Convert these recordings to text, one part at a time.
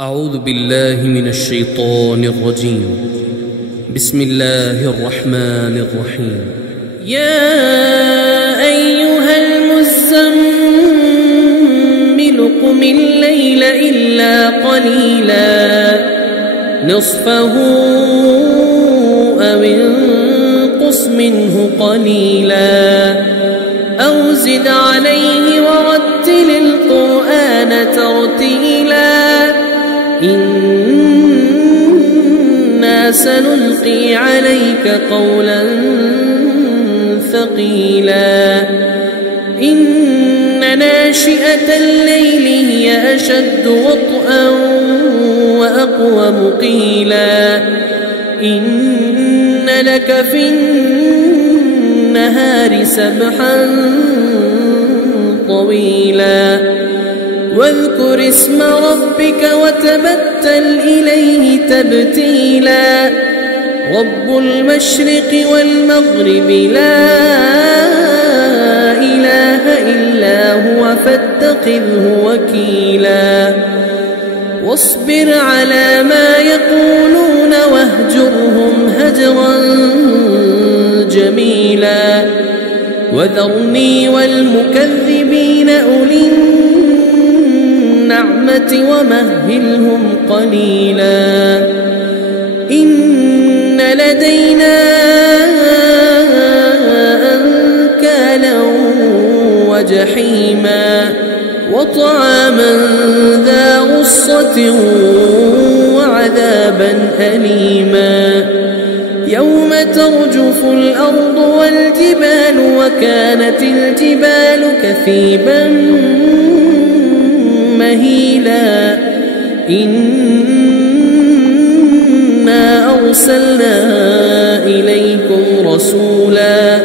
أعوذ بالله من الشيطان الرجيم. بسم الله الرحمن الرحيم. يا أيها المزمل قم الليل إلا قليلا نصفه أو انقص منه قليلا أو زد عليه ورتل القرآن ترتيلا إنا سنلقي عليك قولا ثقيلا إن ناشئة الليل هي أشد وطئا وأقوم قيلا إن لك في النهار سبحا طويلا واذكر اسم ربك وتبتل إليه تبتيلا رب المشرق والمغرب لا إله إلا هو فاتخذه وكيلا واصبر على ما يقولون واهجرهم هجرا جميلا وذرني والمكذبين أولي النعمة ومهلهم قليلا إن لدينا أنكالا وجحيما وطعاما ذا غصة وعذابا أليما يوم ترجف الأرض والجبال وكانت الجبال كثيبا مهيلا إنا أرسلنا إليكم رسولا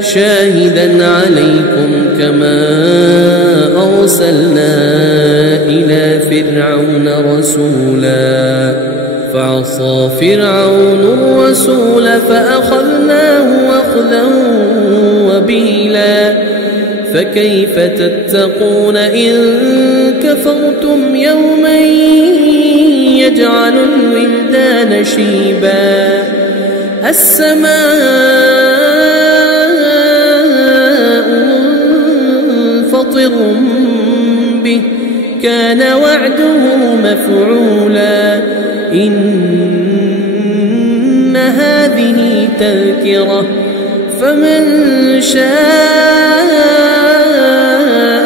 شاهدا عليكم كما أرسلنا إلى فرعون رسولا فعصى فرعون الرسول فأخذناه أخذا وبيلا فكيف تتقون إن كفرتم يوما يجعل الولدان شيبا السماء منفطر به كان وعده مفعولا إن هذه تذكرة فمن شاء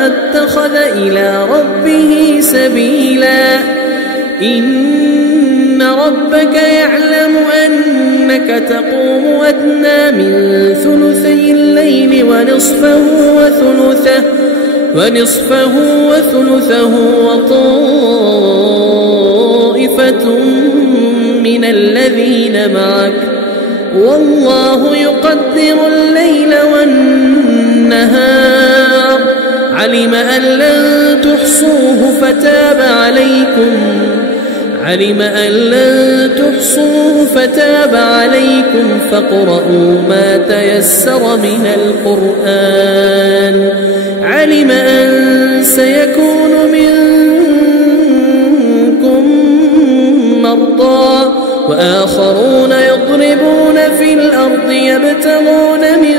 اتخذ إلى ربه سبيلا إن ربك يعلم أنك تقوم أدنى من ثلثي الليل ونصفه وثلثه وطائفة من الذين معك والله يقدر الليل والنهار علم أن لن تحصوه فتاب عليكم فاقرؤوا ما تيسر من القرآن علم أن سيكون منكم مرضى وآخرون يضربون في الأرض يبتغون من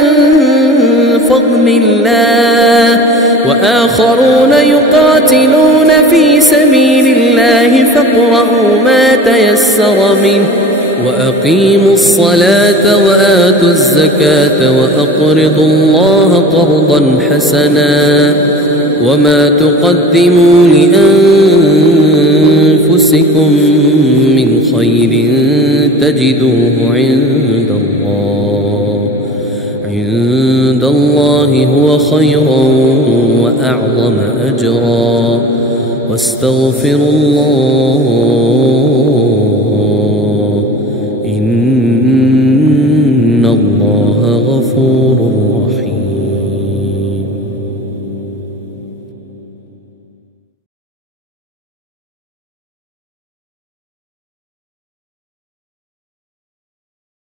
فضل الله وآخرون يقاتلون في سبيل الله فاقرؤوا ما تيسر منه وأقيموا الصلاة وآتوا الزكاة وأقرضوا الله قرضا حسنا وما تقدموا لأنفسكم من خير تجدوه عند الله هو خيرا وأعظم أجرا واستغفروا الله إن الله غفور رحيم.